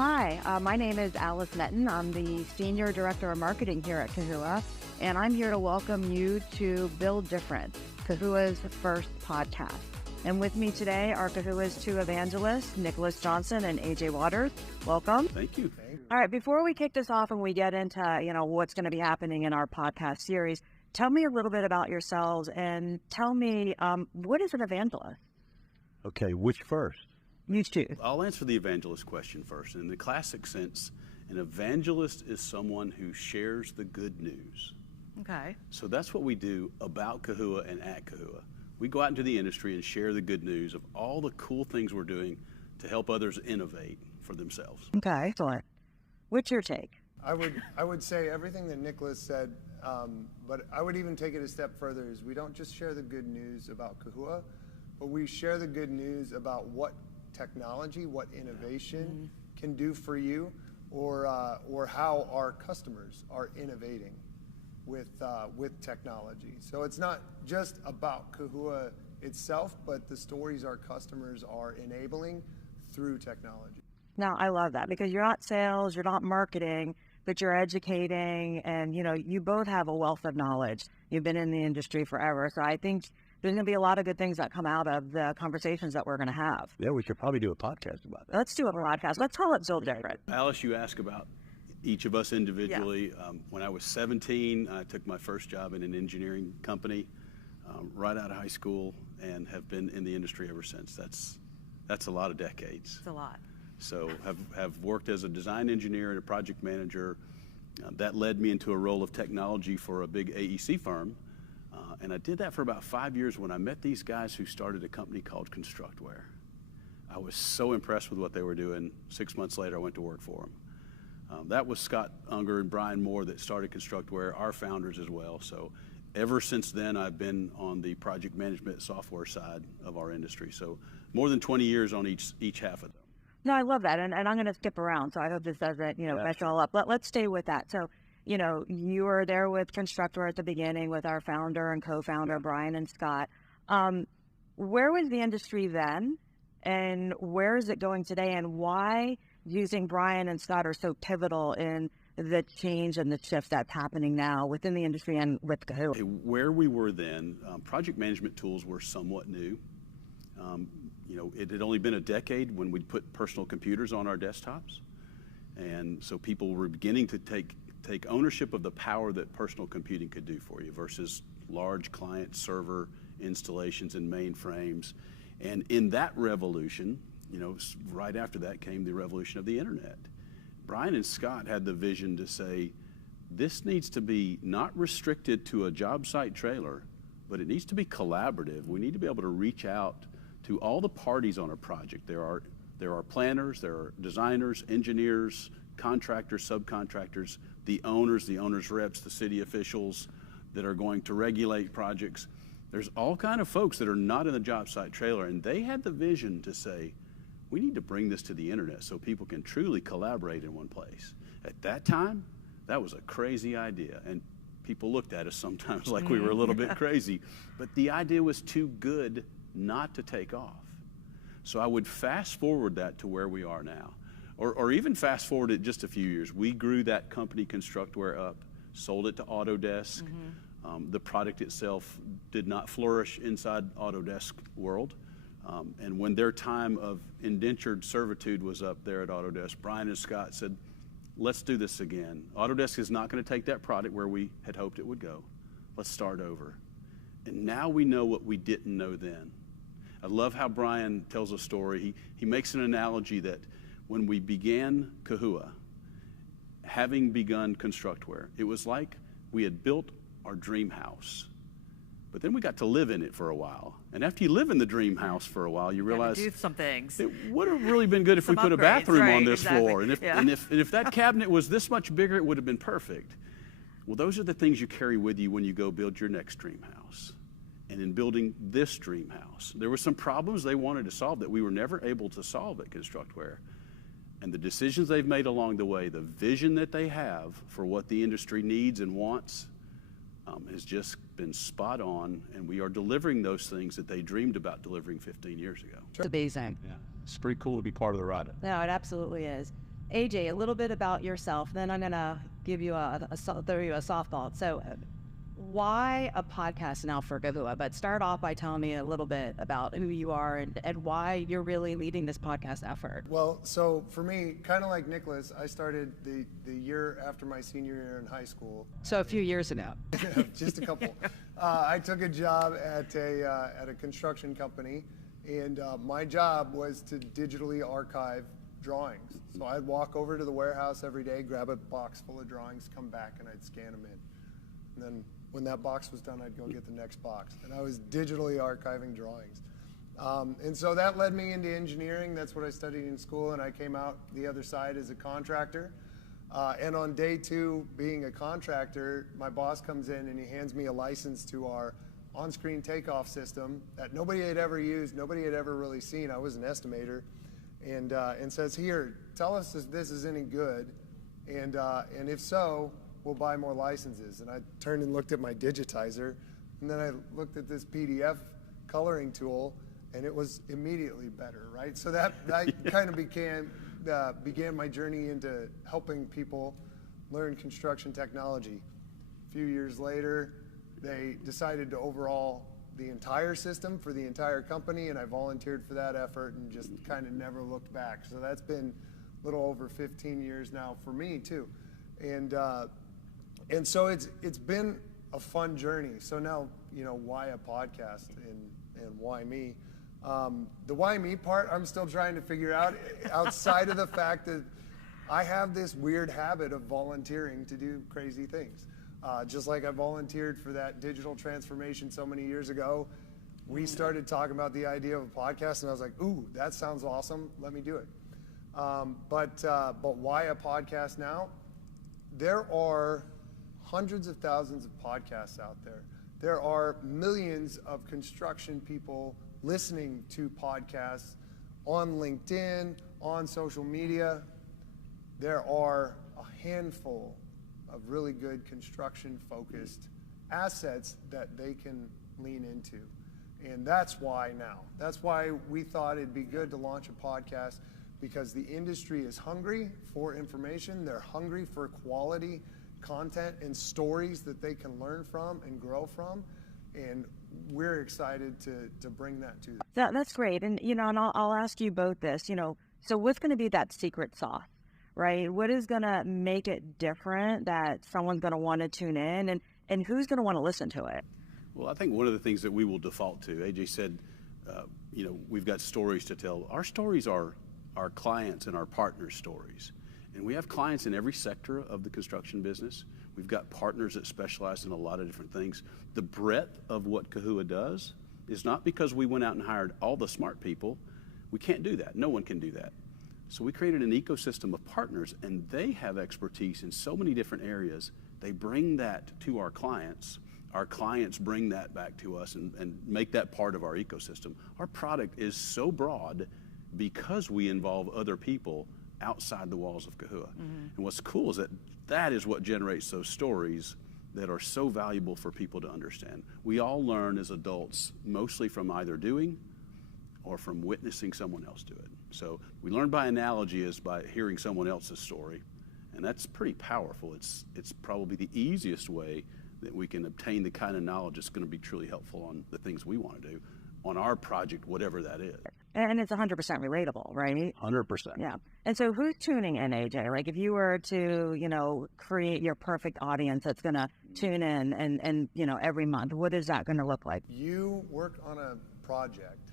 Hi, my name is Alyce Menton. I'm the Senior Director of Marketing here at Kahua, and I'm here to welcome you to Build Different, Kahua's first podcast. And with me today are Kahua's two evangelists, Nicholas Johnson and AJ Waters. Welcome. Thank you. All right, before we kick this off and we get into, what's going to be happening in our podcast series, tell me a little bit about yourselves and tell me, what is an evangelist? Okay, which first? You choose. I'll answer the evangelist question first. In the classic sense, an evangelist is someone who shares the good news. Okay. So that's what we do about Kahua and at Kahua. We go out into the industry and share the good news of all the cool things we're doing to help others innovate for themselves. Okay, excellent. What's your take? I would say everything that Nicholas said, but I would even take it a step further. Is we don't just share the good news about Kahua, but we share the good news about what technology, what innovation can do for you, or how our customers are innovating with technology. So it's not just about Kahua itself, but the stories our customers are enabling through technology. Now, I love that because you're not sales, you're not marketing, but you're educating, and you both have a wealth of knowledge. You've been in the industry forever, so I think there's going to be a lot of good things that come out of the conversations that we're going to have. Yeah, we should probably do a podcast about that. Let's do a podcast. Let's call it Build Different. Alyce, you asked about each of us individually. Yeah. When I was 17, I took my first job in an engineering company right out of high school and have been in the industry ever since. That's a lot of decades. It's a lot. So have worked as a design engineer and a project manager. That led me into a role of technology for a big AEC firm. And I did that for about 5 years when I met these guys who started a company called Constructware. I was so impressed with what they were doing. 6 months later, I went to work for them. That was Scott Unger and Brian Moore that started Constructware, our founders as well. So ever since then, I've been on the project management software side of our industry. So more than 20 years on each half of them. No, I love that. And I'm going to skip around, so I hope this doesn't, mess you all up. Let's stay with that. So, you were there with Constructware at the beginning with our founder and co-founder, Brian and Scott. Where was the industry then, and where is it going today, and why using Brian and Scott are so pivotal in the change and the shift that's happening now within the industry and with Kahua? Where we were then, project management tools were somewhat new. It had only been a decade when we'd put personal computers on our desktops. And so people were beginning to take ownership of the power that personal computing could do for you versus large client server installations and mainframes. And in that revolution, right after that came the revolution of the internet. Brian and Scott had the vision to say, this needs to be not restricted to a job site trailer, but it needs to be collaborative. We need to be able to reach out to all the parties on a project. There are planners, there are designers, engineers, contractors, subcontractors, the owners' reps, the city officials that are going to regulate projects. There's all kind of folks that are not in the job site trailer, and they had the vision to say, we need to bring this to the internet so people can truly collaborate in one place. At that time, that was a crazy idea, and people looked at us sometimes like we were a little bit crazy, but the idea was too good not to take off. So I would fast forward that to where we are now. Or even fast forward it just a few years. We grew that company Constructware up, sold it to Autodesk. The product itself did not flourish inside Autodesk world. And when their time of indentured servitude was up there at Autodesk, Brian and Scott said, let's do this again. Autodesk is not going to take that product where we had hoped it would go. Let's start over. And now we know what we didn't know then. I love how Brian tells a story. He makes an analogy that when we began Kahua, having begun Constructware, it was like we had built our dream house, but then we got to live in it for a while. And after you live in the dream house for a while, you realize do some things. It would have really been good if we put a bathroom on this floor. And if that cabinet was this much bigger, it would have been perfect. Well, those are the things you carry with you when you go build your next dream house. And in building this dream house, there were some problems they wanted to solve that we were never able to solve at Constructware. And the decisions they've made along the way, the vision that they have for what the industry needs and wants, has just been spot on, and we are delivering those things that they dreamed about delivering 15 years ago. It's amazing. Yeah, it's pretty cool to be part of the ride. No, it absolutely is. AJ, a little bit about yourself, then I'm gonna give you throw you a softball. So, why a podcast now for Kahua? But start off by telling me a little bit about who you are and why you're really leading this podcast effort. Well, so for me, kind of like Nicholas, I started the year after my senior year in high school. So a few years ago. Just a couple. I took a job at a construction company, and my job was to digitally archive drawings. So I'd walk over to the warehouse every day, grab a box full of drawings, come back, and I'd scan them in. And then when that box was done, I'd go get the next box. And I was digitally archiving drawings. And so that led me into engineering. That's what I studied in school, and I came out the other side as a contractor. And on day 2, being a contractor, my boss comes in and he hands me a license to our on-screen takeoff system that nobody had ever used, nobody had ever really seen. I was an estimator. And says, here, tell us if this is any good, and if so, we'll buy more licenses. And I turned and looked at my digitizer, and then I looked at this PDF coloring tool, and it was immediately better, right? So that kind of began my journey into helping people learn construction technology. A few years later, they decided to overhaul the entire system for the entire company, and I volunteered for that effort and just kind of never looked back. So that's been a little over 15 years now for me too. And so it's been a fun journey. So now, why a podcast and why me? The why me part, I'm still trying to figure out, outside of the fact that I have this weird habit of volunteering to do crazy things. Just like I volunteered for that digital transformation so many years ago, we started talking about the idea of a podcast, and I was like, ooh, that sounds awesome. Let me do it. But why a podcast now? There are hundreds of thousands of podcasts out there. There are millions of construction people listening to podcasts on LinkedIn, on social media. There are a handful of really good construction-focused assets that they can lean into. And that's why now. That's why we thought it'd be good to launch a podcast, because the industry is hungry for information. They're hungry for quality content and stories that they can learn from and grow from. And we're excited to bring that to them. That's great. And, and I'll ask you both this, so what's going to be that secret sauce? Right? What is going to make it different that someone's going to want to tune in, and who's going to want to listen to it? Well, I think one of the things that we will default to, AJ said, we've got stories to tell. Our stories are our clients and our partners' stories. And we have clients in every sector of the construction business. We've got partners that specialize in a lot of different things. The breadth of what Kahua does is not because we went out and hired all the smart people. We can't do that. No one can do that. So we created an ecosystem of partners, and they have expertise in so many different areas. They bring that to our clients. Our clients bring that back to us and make that part of our ecosystem. Our product is so broad because we involve other people outside the walls of Kahua. Mm-hmm. And what's cool is that is what generates those stories that are so valuable for people to understand. We all learn as adults mostly from either doing or from witnessing someone else do it. So we learn by analogy is by hearing someone else's story, and that's pretty powerful. It's probably the easiest way that we can obtain the kind of knowledge that's going to be truly helpful on the things we want to do on our project, whatever that is. And it's 100% relatable, right? 100%. Yeah. And so who's tuning in, AJ? Like if you were to, create your perfect audience that's going to tune in and every month, what is that going to look like? You work on a project,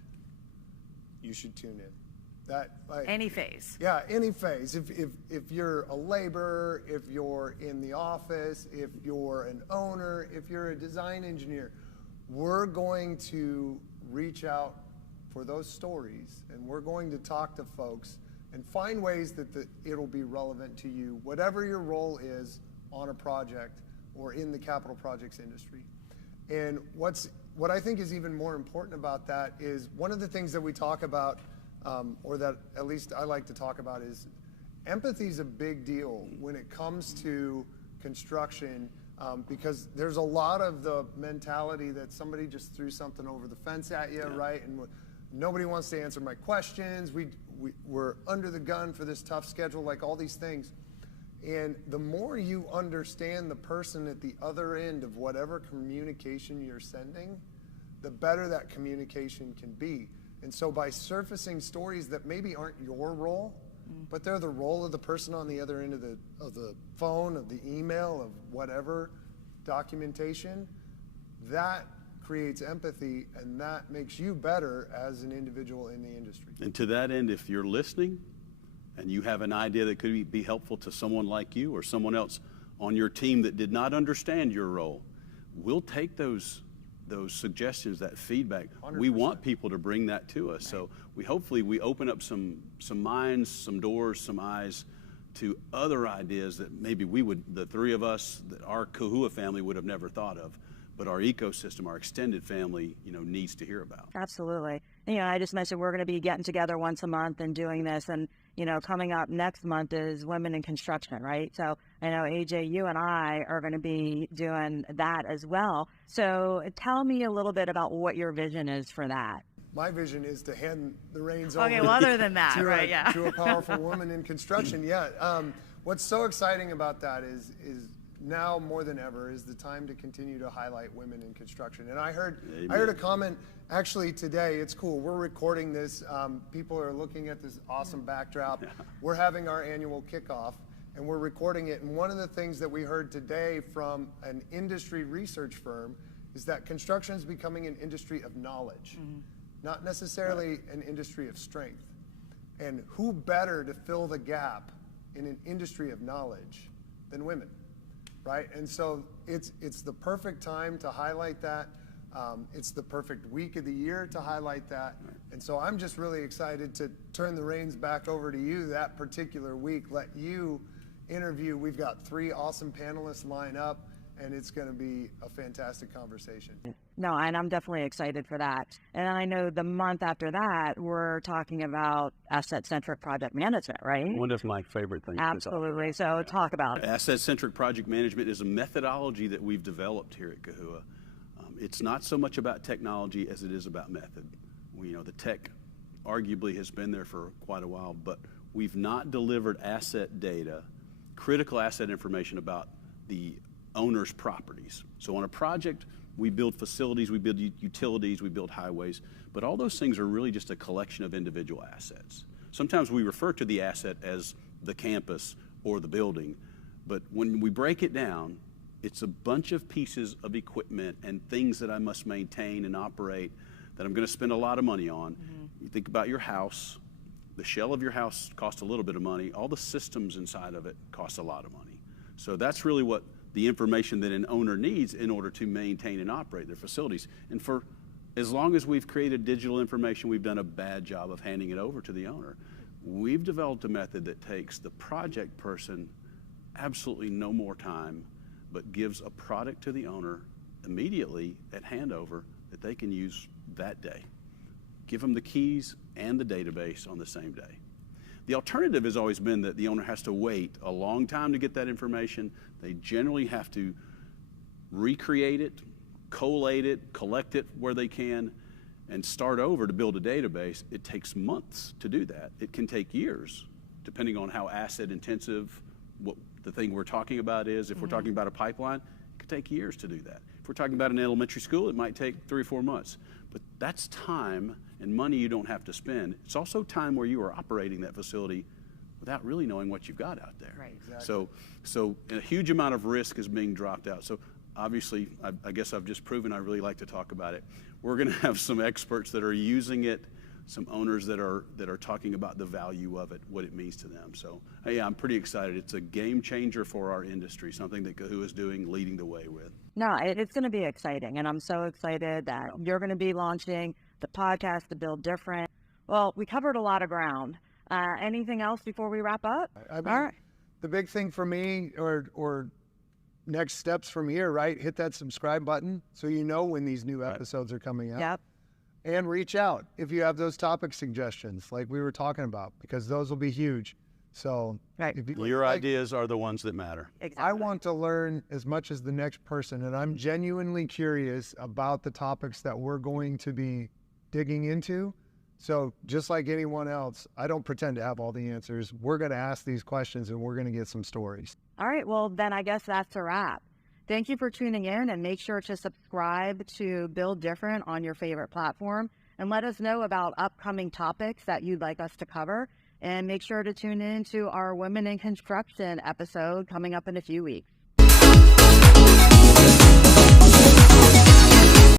you should tune in. Any phase. Yeah, any phase. If you're a laborer, if you're in the office, if you're an owner, if you're a design engineer, we're going to reach out for those stories, and we're going to talk to folks and find ways that it'll be relevant to you, whatever your role is on a project or in the capital projects industry. And what I think is even more important about that is one of the things that we talk about, or that at least I like to talk about, is empathy is a big deal when it comes to construction, because there's a lot of the mentality that somebody just threw something over the fence at you, right? And nobody wants to answer my questions. we're under the gun for this tough schedule, like all these things. And the more you understand the person at the other end of whatever communication you're sending, the better that communication can be. And so by surfacing stories that maybe aren't your role, but they're the role of the person on the other end of the phone, of the email, of whatever documentation, that creates empathy, and that makes you better as an individual in the industry. And to that end, if you're listening and you have an idea that could be helpful to someone like you or someone else on your team that did not understand your role, we'll take those suggestions, that feedback. 100%. We want people to bring that to us. So hopefully we open up some minds, some doors, some eyes to other ideas that maybe the three of us, that our Kahua family would have never thought of, but our ecosystem, our extended family, needs to hear about. Absolutely. I just mentioned we're going to be getting together once a month and doing this, and coming up next month is Women in Construction, right? So I know AJ, you and I are going to be doing that as well. So tell me a little bit about what your vision is for that. My vision is to hand the reins Okay, over well, other than that, to, right? Yeah. to a powerful woman in construction. Yeah. What's so exciting about that is now more than ever is the time to continue to highlight women in construction. And I heard a comment actually today. It's cool. We're recording this. People are looking at this awesome backdrop. We're having our annual kickoff, and we're recording it. And one of the things that we heard today from an industry research firm is that construction is becoming an industry of knowledge, not necessarily an industry of strength. And who better to fill the gap in an industry of knowledge than women? Right? And so it's the perfect time to highlight that. It's the perfect week of the year to highlight that. And so I'm just really excited to turn the reins back over to you that particular week, let you interview. We've got 3 awesome panelists lined up, and it's going to be a fantastic conversation. No, and I'm definitely excited for that. And I know the month after that, we're talking about asset-centric project management, right? One of my favorite things. Absolutely. So talk about it. Asset-centric project management is a methodology that we've developed here at Kahua. It's not so much about technology as it is about method. The tech arguably has been there for quite a while, but we've not delivered asset data, critical asset information about the owner's properties. So on a project, we build facilities, we build utilities, we build highways, but all those things are really just a collection of individual assets. Sometimes we refer to the asset as the campus or the building, but when we break it down, it's a bunch of pieces of equipment and things that I must maintain and operate that I'm going to spend a lot of money on. You think about your house. The shell of your house costs a little bit of money. All the systems inside of it cost a lot of money. So that's really what the information that an owner needs in order to maintain and operate their facilities. And for as long as we've created digital information, we've done a bad job of handing it over to the owner. We've developed a method that takes the project person absolutely no more time, but gives a product to the owner immediately at handover that they can use that day. Give them the keys and the database on the same day. The alternative has always been that the owner has to wait a long time to get that information. They generally have to recreate it, collate it, collect it where they can, and start over to build a database. It takes months to do that. It can take years, depending on how asset intensive what the thing we're talking about is. If we're talking about a pipeline, it could take years to do that. If we're talking about an elementary school, it might take 3 or 4 months. But that's time and money you don't have to spend. It's also time where you are operating that facility without really knowing what you've got out there. Right. Exactly. So a huge amount of risk is being dropped out. So obviously, I guess I've just proven I really like to talk about it. We're going to have some experts that are using it, some owners that are talking about the value of it, what it means to them. So yeah, I'm pretty excited. It's a game changer for our industry, something that Kahua is doing, leading the way with. No, it's going to be exciting, and I'm so excited that you're going to be launching the podcast, The Build Different. Well, we covered a lot of ground. Anything else before we wrap up? I mean, all right. The big thing for me, or next steps from here, right? Hit that subscribe button so you know when these new episodes are coming out. Yep. And reach out if you have those topic suggestions like we were talking about, because those will be huge. So right. if you, Your ideas are the ones that matter. Exactly. I want to learn as much as the next person, and I'm genuinely curious about the topics that we're going to be digging into. So just like anyone else, I don't pretend to have all the answers. We're going to ask these questions and we're going to get some stories. All right, well, then I guess that's a wrap. Thank you for tuning in, and make sure to subscribe to Build Different on your favorite platform, and let us know about upcoming topics that you'd like us to cover. And make sure to tune in to our Women in Construction episode coming up in a few weeks.